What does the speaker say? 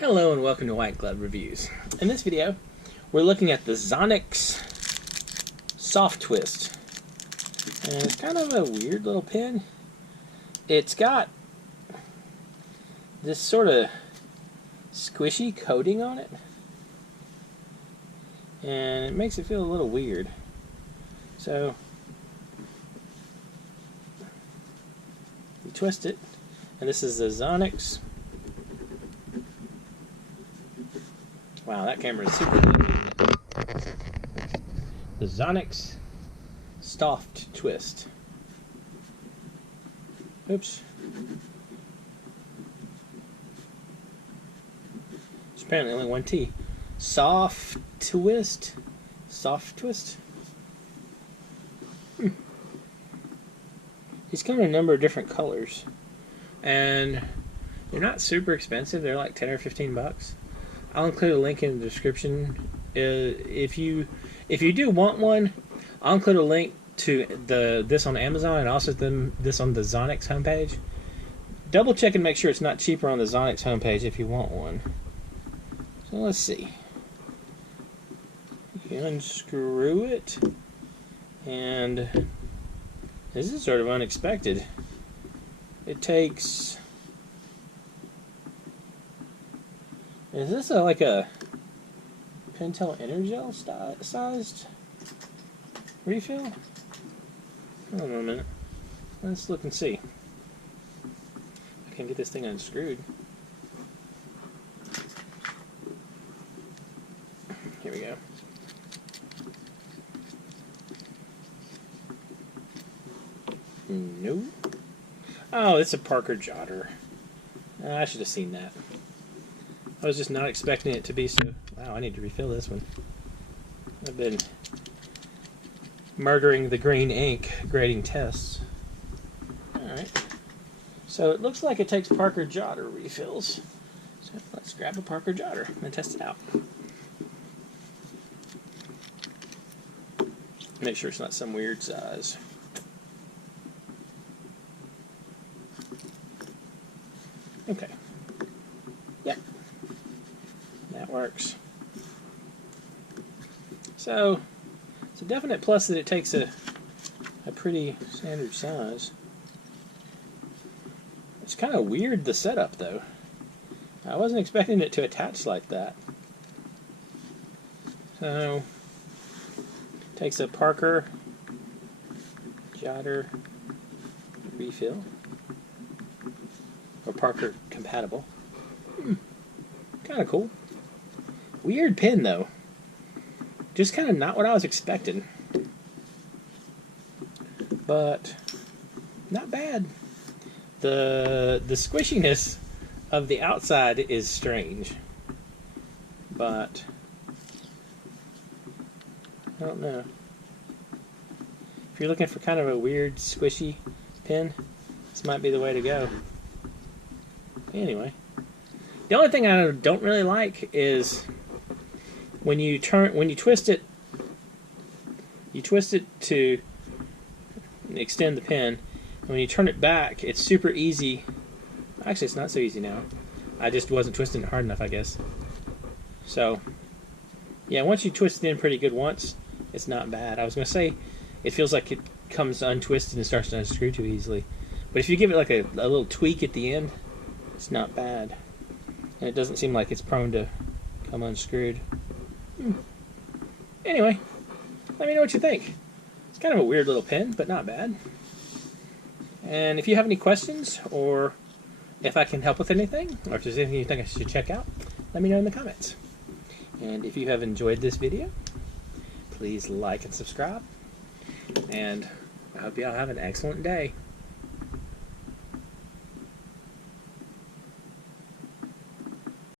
Hello and welcome to White Glove Reviews. In this video, we're looking at the Xonex Softwist. And it's kind of a weird little pen. It's got this sort of squishy coating on it. And it makes it feel a little weird. So, you twist it, and this is the Xonex. Wow, that camera is super good. The Xonex Softwist. Oops. There's apparently only one T. Softwist? Softwist? These come in a number of different colors. And they're not super expensive. They're like 10 or 15 bucks. I'll include a link in the description. If you do want one, I'll include a link to this on Amazon and also this on the Xonex homepage. Double check and make sure it's not cheaper on the Xonex homepage if you want one. So let's see. You unscrew it, and this is sort of unexpected. It takes. Is this like a Pentel Energel sized refill? Hold on a minute. Let's look and see. I can get this thing unscrewed. Here we go. Nope. Oh, it's a Parker Jotter. I should have seen that. I was just not expecting it to be so... Wow, I need to refill this one. I've been murdering the green ink grading tests. Alright. So it looks like it takes Parker Jotter refills. So let's grab a Parker Jotter and test it out. Make sure it's not some weird size. Okay. Yep. That works. So, it's a definite plus that it takes a pretty standard size. It's kind of weird, the setup, though. I wasn't expecting it to attach like that. So, takes a Parker Jotter refill. Or Parker compatible. Kind of cool. Weird pen, though. Just kind of not what I was expecting. But not bad. The squishiness of the outside is strange. But I don't know. If you're looking for kind of a weird squishy pen, this might be the way to go. Anyway. The only thing I don't really like is when you twist it to extend the pen, and when you turn it back, it's super easy. Actually, it's not so easy now. I just wasn't twisting it hard enough, I guess. So, yeah, once you twist it in pretty good once, it's not bad. I was going to say, it feels like it comes untwisted and starts to unscrew too easily. But if you give it like a little tweak at the end, it's not bad. And it doesn't seem like it's prone to come unscrewed. Anyway, let me know what you think. It's kind of a weird little pen, but not bad. And if you have any questions, or if I can help with anything, or if there's anything you think I should check out, let me know in the comments. And if you have enjoyed this video, please like and subscribe. And I hope you all have an excellent day.